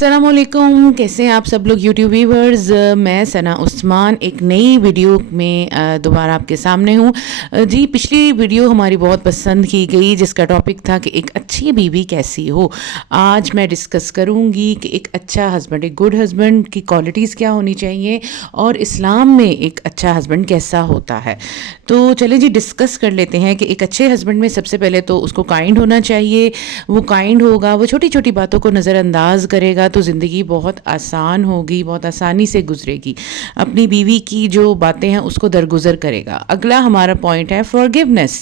السلام علیکم، کیسے ہیں آپ سب لوگ یوٹیوب ویورز؟ میں ثنا عثمان ایک نئی ویڈیو میں دوبارہ آپ کے سامنے ہوں۔ جی، پچھلی ویڈیو ہماری بہت پسند کی گئی جس کا ٹاپک تھا کہ ایک اچھی بیوی کیسی ہو۔ آج میں ڈسکس کروں گی کہ ایک اچھا ہسبینڈ، ایک گڈ ہسبینڈ کی کوالٹیز کیا ہونی چاہیے اور اسلام میں ایک اچھا ہسبینڈ کیسا ہوتا ہے۔ تو چلیں جی ڈسکس کر لیتے ہیں کہ ایک اچھے ہسبینڈ میں سب سے پہلے تو اس کو کائنڈ ہونا چاہیے۔ وہ کائنڈ ہوگا، وہ چھوٹی چھوٹی باتوں کو نظر انداز کرے گا تو زندگی بہت آسان ہوگی، بہت آسانی سے گزرے گی۔ اپنی بیوی کی جو باتیں ہیں اس کو درگزر کرے گا۔ اگلا ہمارا پوائنٹ ہے فارگیونیس،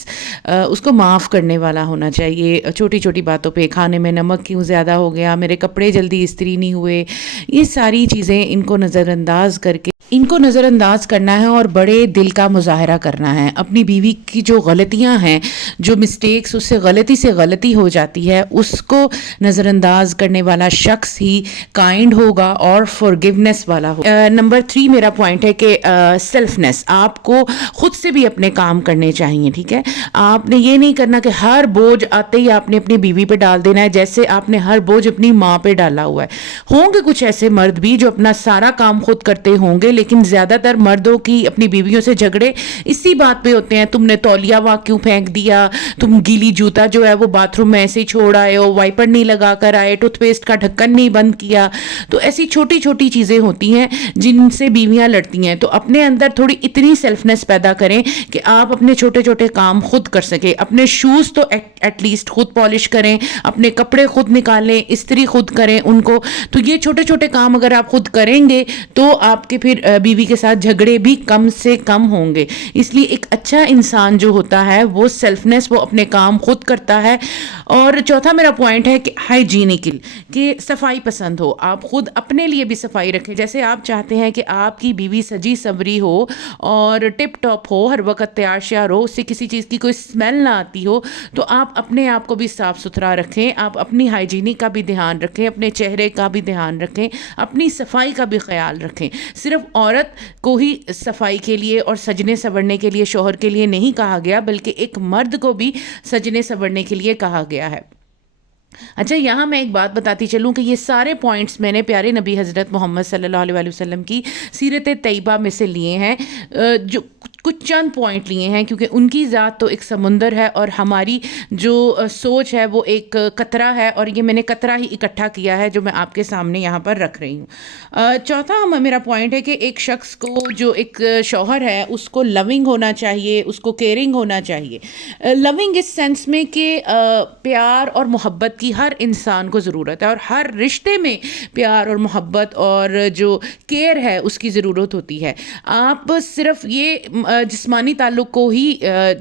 اس کو معاف کرنے والا ہونا چاہیے۔ چھوٹی چھوٹی باتوں پہ، کھانے میں نمک کیوں زیادہ ہو گیا، میرے کپڑے جلدی استری نہیں ہوئے، یہ ساری چیزیں ان کو نظر انداز کرنا ہے اور بڑے دل کا مظاہرہ کرنا ہے۔ اپنی بیوی کی جو غلطیاں ہیں، جو مسٹیکس اس سے غلطی ہو جاتی ہے، اس کو نظر انداز کرنے والا شخص ہی کائنڈ ہوگا اور فارگیونیس والا ہوگا۔ نمبر 3 میرا پوائنٹ ہے کہ سیلفنیس، آپ کو خود سے بھی اپنے کام کرنے چاہیے، ٹھیک ہے؟ آپ نے یہ نہیں کرنا کہ ہر بوجھ آتے ہی آپ نے اپنی بیوی پہ ڈال دینا ہے، جیسے آپ نے ہر بوجھ اپنی ماں پہ ڈالا ہوا ہے۔ ہوں گے کچھ ایسے مرد بھی جو اپنا سارا کام خود کرتے ہوں گے، لیکن زیادہ تر مردوں کی اپنی بیویوں سے جھگڑے اسی بات پہ ہوتے ہیں، تم نے تولیہ وہاں کیوں پھینک دیا، تم گیلی جوتا جو ہے وہ باتھ روم میں ایسے ہی چھوڑ آئے ہو، وائپر نہیں لگا کر آئے، ٹوتھ پیسٹ کا ڈھکن نہیں بند کیا۔ تو ایسی چھوٹی چھوٹی چیزیں ہوتی ہیں جن سے بیویاں لڑتی ہیں۔ تو اپنے اندر تھوڑی اتنی سیلفنس پیدا کریں کہ آپ اپنے چھوٹے چھوٹے کام خود کر سکیں۔ اپنے شوز تو ایٹ لیسٹ خود پالش کریں، اپنے کپڑے خود نکالیں، استری خود کریں ان کو۔ تو یہ چھوٹے چھوٹے کام اگر آپ خود کریں گے تو آپ کے پھر بیوی کے ساتھ جھگڑے بھی کم سے کم ہوں گے۔ اس لیے ایک اچھا انسان جو ہوتا ہے وہ سیلفنس، وہ اپنے کام خود کرتا ہے۔ اور چوتھا میرا پوائنٹ ہے کہ ہائیجینیکل، کہ صفائی پسند ہو۔ آپ خود اپنے لیے بھی صفائی رکھیں، جیسے آپ چاہتے ہیں کہ آپ کی بیوی سجی سوری ہو اور ٹپ ٹاپ ہو، ہر وقت تیار شیار ہو، اس سے کسی چیز کی کوئی اسمیل نہ آتی ہو، تو آپ اپنے آپ کو بھی صاف ستھرا رکھیں، آپ اپنی ہائیجینک کا بھی دھیان رکھیں، اپنے چہرے کا بھی دھیان رکھیں، اپنی صفائی کا بھی خیال رکھیں۔ صرف عورت کو ہی صفائی کے لیے اور سجنے سنورنے کے لیے، شوہر کے لیے نہیں کہا گیا، بلکہ ایک مرد کو بھی سجنے سنورنے کے لیے کہا گیا ہے۔ اچھا، یہاں میں ایک بات بتاتی چلوں کہ یہ سارے پوائنٹس میں نے پیارے نبی حضرت محمد صلی اللہ علیہ وسلم کی سیرت طیبہ میں سے لیے ہیں، جو کچھ چند پوائنٹ لیے ہیں، کیونکہ ان کی ذات تو ایک سمندر ہے اور ہماری جو سوچ ہے وہ ایک قطرہ ہے، اور یہ میں نے قطرہ ہی اکٹھا کیا ہے جو میں آپ کے سامنے یہاں پر رکھ رہی ہوں۔ چوتھا میرا پوائنٹ ہے کہ ایک شخص کو، جو ایک شوہر ہے، اس کو لونگ ہونا چاہیے، اس کو کیئرنگ ہونا چاہیے۔ لونگ اس سینس میں کہ پیار اور محبت کی ہر انسان کو ضرورت ہے، اور ہر رشتے میں پیار اور محبت اور جو کیئر ہے اس کی ضرورت ہوتی ہے۔ آپ صرف یہ جسمانی تعلق کو ہی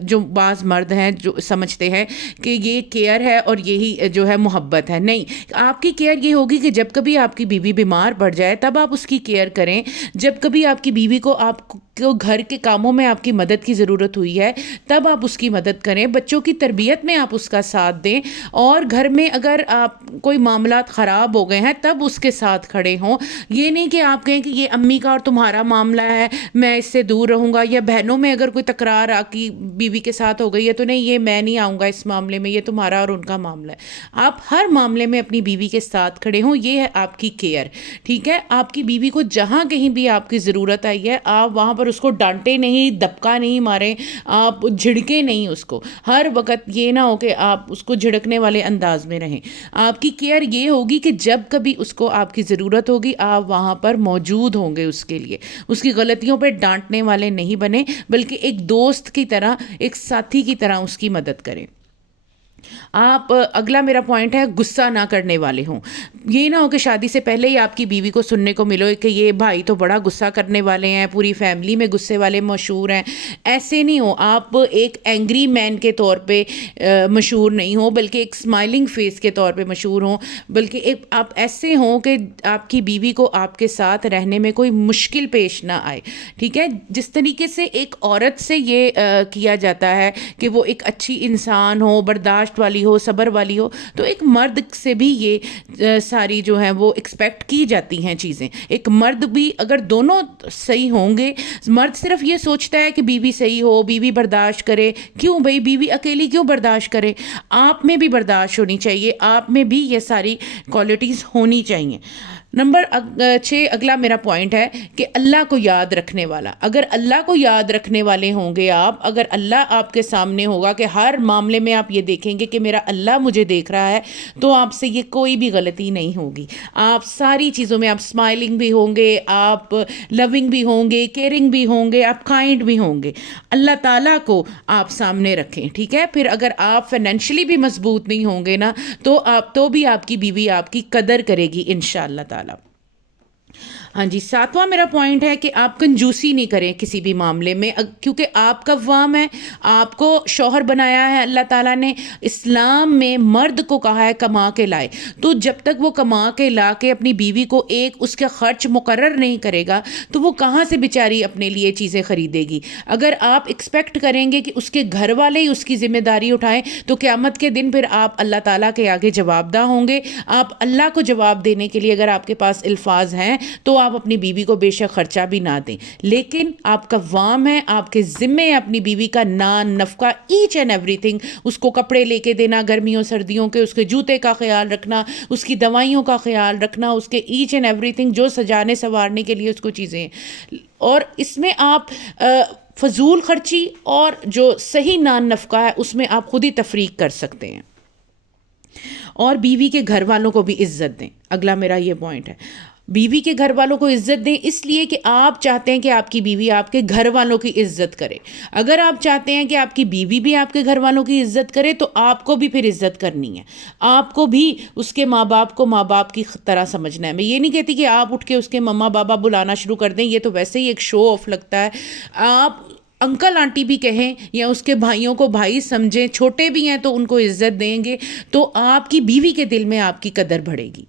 جو بعض مرد ہیں جو سمجھتے ہیں کہ یہ کیئر ہے اور یہی جو ہے محبت ہے، نہیں، آپ کی کیئر یہ ہوگی کہ جب کبھی آپ کی بیوی بیمار پڑ جائے تب آپ اس کی کیئر کریں، جب کبھی آپ کی بیوی کو، آپ کو گھر کے کاموں میں آپ کی مدد کی ضرورت ہوئی ہے تب آپ اس کی مدد کریں، بچوں کی تربیت میں آپ اس کا ساتھ دیں، اور گھر میں اگر آپ کوئی معاملات خراب ہو گئے ہیں تب اس کے ساتھ کھڑے ہوں۔ یہ نہیں کہ آپ کہیں کہ یہ امی کا اور تمہارا معاملہ ہے، میں اس سے دور رہوں گا، یا بہنوں میں اگر کوئی تکرار آپ کی بیوی کے ساتھ ہو گئی ہے تو نہیں، یہ میں نہیں آؤں گا اس معاملے میں، یہ تمہارا اور ان کا معاملہ ہے۔ آپ ہر معاملے میں اپنی بیوی کے ساتھ کھڑے ہوں، یہ ہے آپ کی کیئر، ٹھیک ہے؟ آپ کی بیوی کو جہاں کہیں بھی آپ کی ضرورت آئی ہے، آپ وہاں پر اس کو ڈانٹے نہیں، دبکا نہیں ماریں، آپ جھڑکے نہیں اس کو، ہر وقت یہ نہ ہو کہ آپ اس کو جھڑکنے والے انداز میں رہیں۔ آپ کی کیئر یہ ہوگی کہ جب کبھی اس کو آپ کی ضرورت ہوگی آپ وہاں پر موجود ہوں گے اس کے لیے، اس کی غلطیوں پہ ڈانٹنے والے نہیں بنے، بلکہ ایک دوست کی طرح، ایک ساتھی کی طرح اس کی مدد کریں۔ آپ، اگلا میرا پوائنٹ ہے غصہ نہ کرنے والے ہوں۔ یہ نہ ہو کہ شادی سے پہلے ہی آپ کی بیوی کو سننے کو ملو کہ یہ بھائی تو بڑا غصہ کرنے والے ہیں، پوری فیملی میں غصے والے مشہور ہیں۔ ایسے نہیں ہو، آپ ایک اینگری مین کے طور پہ مشہور نہیں ہو، بلکہ ایک اسمائلنگ فیس کے طور پہ مشہور ہوں، بلکہ آپ ایسے ہوں کہ آپ کی بیوی کو آپ کے ساتھ رہنے میں کوئی مشکل پیش نہ آئے، ٹھیک ہے؟ جس طریقے سے ایک عورت سے یہ کیا جاتا ہے کہ وہ ایک اچھی انسان ہو، برداشت والی والی ہو, صبر والی ہو, تو ایک مرد سے بھی یہ ساری جو ہے وہ ایکسپیکٹ کی جاتی ہیں چیزیں. ایک مرد بھی اگر دونوں صحیح ہوں گے, مرد صرف یہ سوچتا ہے کہ بیوی صحیح ہو, بیوی برداشت کرے. کیوں بھائی, بیوی اکیلی کیوں برداشت کرے؟ آپ میں بھی برداشت ہونی چاہیے, آپ میں بھی یہ ساری کوالٹیز ہونی چاہیے. نمبر 6 اگلا میرا پوائنٹ ہے کہ اللہ کو یاد رکھنے والا. اگر اللہ کو یاد رکھنے والے ہوں گے آپ, اگر اللہ آپ کے سامنے ہوگا کہ ہر معاملے میں آپ یہ دیکھیں گے کہ میرا اللہ مجھے دیکھ رہا ہے, تو آپ سے یہ کوئی بھی غلطی نہیں ہوگی. آپ ساری چیزوں میں آپ اسمائلنگ بھی ہوں گے, آپ لونگ بھی ہوں گے, کیئرنگ بھی ہوں گے, آپ کائنڈ بھی ہوں گے. اللہ تعالیٰ کو آپ سامنے رکھیں, ٹھیک ہے. پھر اگر آپ فائنینشلی بھی مضبوط نہیں ہوں گے نا, تو بھی آپ کی بیوی آپ کی قدر کرے گی انشاءاللہ تعالی. ہاں جی, 7واں میرا پوائنٹ ہے کہ آپ کنجوسی نہیں کریں کسی بھی معاملے میں, کیونکہ آپ قوام ہے, آپ کو شوہر بنایا ہے اللہ تعالیٰ نے. اسلام میں مرد کو کہا ہے کما کے لائے, تو جب تک وہ کما کے لا کے اپنی بیوی کو ایک اس کا خرچ مقرر نہیں کرے گا, تو وہ کہاں سے بیچاری اپنے لیے چیزیں خریدے گی. اگر آپ ایکسپیکٹ کریں گے کہ اس کے گھر والے ہی اس کی ذمہ داری اٹھائیں, تو قیامت کے دن پھر آپ اللہ تعالیٰ کے آگے جواب دہ ہوں گے. آپ اللہ کو جواب دینے کے لیے اگر آپ کے پاس الفاظ ہیں, تو آپ اپنی بیوی کو بے شک خرچہ بھی نہ دیں, لیکن آپ قوام ہیں, آپ کے ذمے اپنی بیوی کا نان نفقہ ایچ اینڈ ایوری تھنگ, اس کو کپڑے لے کے دینا گرمیوں سردیوں کے, اس کے جوتے کا خیال رکھنا, اس کی دوائیوں کا خیال رکھنا, اس کے ایچ اینڈ ایوری تھنگ جو سجانے سنوارنے کے لیے اس کو چیزیں ہیں. اور اس میں آپ فضول خرچی اور جو صحیح نان نفقہ ہے اس میں آپ خود ہی تفریق کر سکتے ہیں. اور بیوی کے گھر والوں کو بھی عزت دیں. اگلا میرا یہ پوائنٹ ہے, بیوی کے گھر والوں کو عزت دیں, اس لیے کہ آپ چاہتے ہیں کہ آپ کی بیوی آپ کے گھر والوں کی عزت کرے. اگر آپ چاہتے ہیں کہ آپ کی بیوی بھی آپ کے گھر والوں کی عزت کرے, تو آپ کو بھی پھر عزت کرنی ہے. آپ کو بھی اس کے ماں باپ کو ماں باپ کی طرح سمجھنا ہے. میں یہ نہیں کہتی کہ آپ اٹھ کے اس کے مما بابا بلانا شروع کر دیں, یہ تو ویسے ہی ایک شو آف لگتا ہے. آپ انکل آنٹی بھی کہیں, یا اس کے بھائیوں کو بھائی سمجھیں, چھوٹے بھی ہیں تو ان کو عزت دیں گے, تو آپ کی بیوی کے دل میں آپ کی قدر بڑھے گی.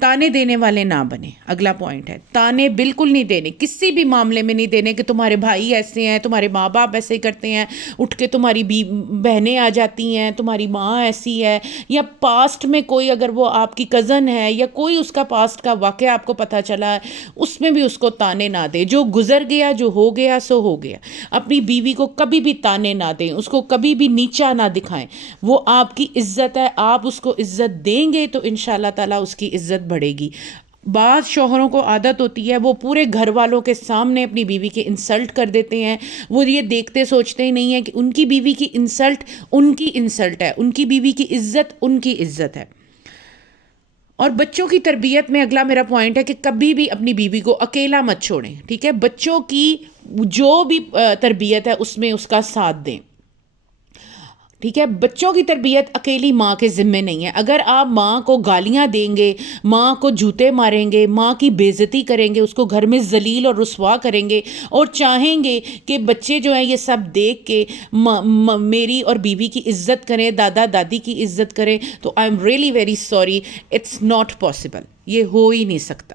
تانے دینے والے نہ بنیں. اگلا پوائنٹ ہے, تانے بالکل نہیں دینے, کسی بھی معاملے میں نہیں دینے کہ تمہارے بھائی ایسے ہیں, تمہارے ماں باپ ایسے کرتے ہیں, اٹھ کے تمہاری بہنیں آ جاتی ہیں, تمہاری ماں ایسی ہے, یا پاسٹ میں کوئی اگر وہ آپ کی کزن ہے, یا کوئی اس کا پاسٹ کا واقعہ آپ کو پتہ چلا ہے, اس میں بھی اس کو تانے نہ دیں. جو گزر گیا, جو ہو گیا سو ہو گیا. اپنی بیوی کو کبھی بھی تانے نہ دیں, اس کو کبھی بھی نیچا نہ دکھائیں. وہ آپ کی عزت ہے, آپ اس کو عزت دیں گے تو انشاءاللہ تعالیٰ اس کی عزت بڑھے گی. بعض شوہروں کو عادت ہوتی ہے, وہ پورے گھر والوں کے سامنے اپنی بیوی کے انسلٹ کر دیتے ہیں. وہ یہ دیکھتے سوچتے ہی نہیں ہیں کہ ان کی بیوی کی انسلٹ ان کی انسلٹ ہے, ان کی بیوی کی عزت ان کی عزت ہے. اور بچوں کی تربیت میں اگلا میرا پوائنٹ ہے کہ کبھی بھی اپنی بیوی کو اکیلا مت چھوڑیں, ٹھیک ہے. بچوں کی جو بھی تربیت ہے اس میں اس کا ساتھ دیں, ٹھیک ہے. بچوں کی تربیت اکیلی ماں کے ذمے نہیں ہے. اگر آپ ماں کو گالیاں دیں گے, ماں کو جوتے ماریں گے, ماں کی بے عزتی کریں گے, اس کو گھر میں ذلیل اور رسوا کریں گے, اور چاہیں گے کہ بچے جو ہیں یہ سب دیکھ کے میری اور بیوی کی عزت کریں, دادا دادی کی عزت کریں, تو I am really very sorry, it's not possible. یہ ہو ہی نہیں سکتا,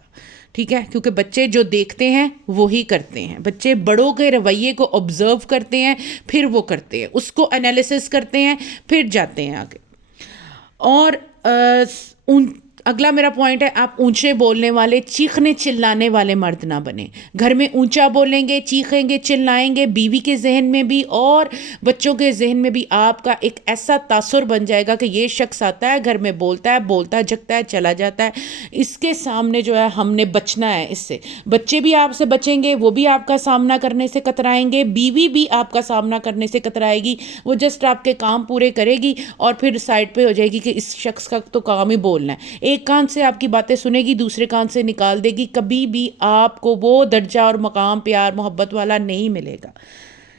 ٹھیک ہے. کیونکہ بچے جو دیکھتے ہیں وہی کرتے ہیں. بچے بڑوں کے رویے کو آبزرو کرتے ہیں, پھر وہ کرتے ہیں, اس کو انالیسس کرتے ہیں, پھر جاتے ہیں آگے. اور اگلا میرا پوائنٹ ہے, آپ اونچے بولنے والے, چیخنے چلانے والے مرد نہ بنیں. گھر میں اونچا بولیں گے, چیخیں گے, چلائیں گے, بیوی کے ذہن میں بھی اور بچوں کے ذہن میں بھی آپ کا ایک ایسا تاثر بن جائے گا کہ یہ شخص آتا ہے گھر میں, بولتا جگتا ہے, چلا جاتا ہے. اس کے سامنے جو ہے ہم نے بچنا ہے اس سے. بچے بھی آپ سے بچیں گے, وہ بھی آپ کا سامنا کرنے سے کترائیں گے, بیوی بھی آپ کا سامنا کرنے سے کترائے گی. وہ جسٹ آپ کے کام پورے کرے گی اور پھر سائڈ پہ ہو جائے گی کہ اس شخص کا تو کام ہی بولنا ہے. ایک کان سے آپ کی باتیں سنے گی, دوسرے کان سے نکال دے گی. کبھی بھی آپ کو وہ درجہ اور مقام پیار محبت والا نہیں ملے گا,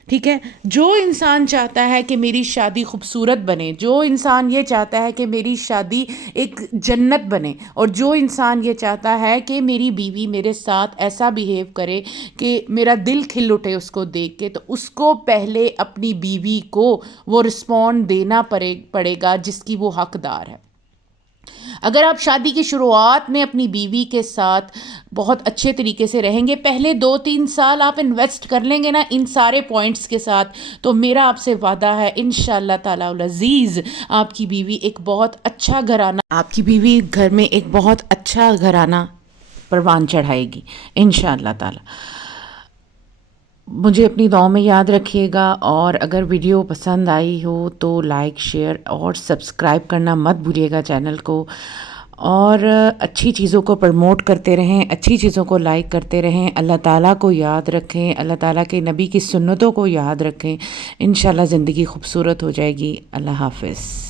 ٹھیک ہے. جو انسان چاہتا ہے کہ میری شادی خوبصورت بنے, جو انسان یہ چاہتا ہے کہ میری شادی ایک جنت بنے, اور جو انسان یہ چاہتا ہے کہ میری بیوی میرے ساتھ ایسا بیہیو کرے کہ میرا دل کھل اٹھے اس کو دیکھ کے, تو اس کو پہلے اپنی بیوی کو وہ رسپونڈ دینا پڑے گا جس کی وہ حقدار ہے. اگر آپ شادی کی شروعات میں اپنی بیوی کے ساتھ بہت اچھے طریقے سے رہیں گے، پہلے 2-3 سال آپ انویسٹ کر لیں گے نا ان سارے پوائنٹس کے ساتھ، تو میرا آپ سے وعدہ ہے انشاءاللہ تعالی العزیز آپ کی بیوی ایک بہت اچھا گھرانہ، آپ کی بیوی گھر میں ایک بہت اچھا گھرانہ پروان چڑھائے گی انشاءاللہ تعالی۔ مجھے اپنی دعاؤں میں یاد رکھیے گا، اور اگر ویڈیو پسند آئی ہو تو لائک، شیئر اور سبسکرائب کرنا مت بھولیے گا چینل کو، اور اچھی چیزوں کو پروموٹ کرتے رہیں، اچھی چیزوں کو لائک کرتے رہیں، اللہ تعالیٰ کو یاد رکھیں، اللہ تعالیٰ کے نبی کی سنتوں کو یاد رکھیں، انشاءاللہ زندگی خوبصورت ہو جائے گی۔ اللہ حافظ۔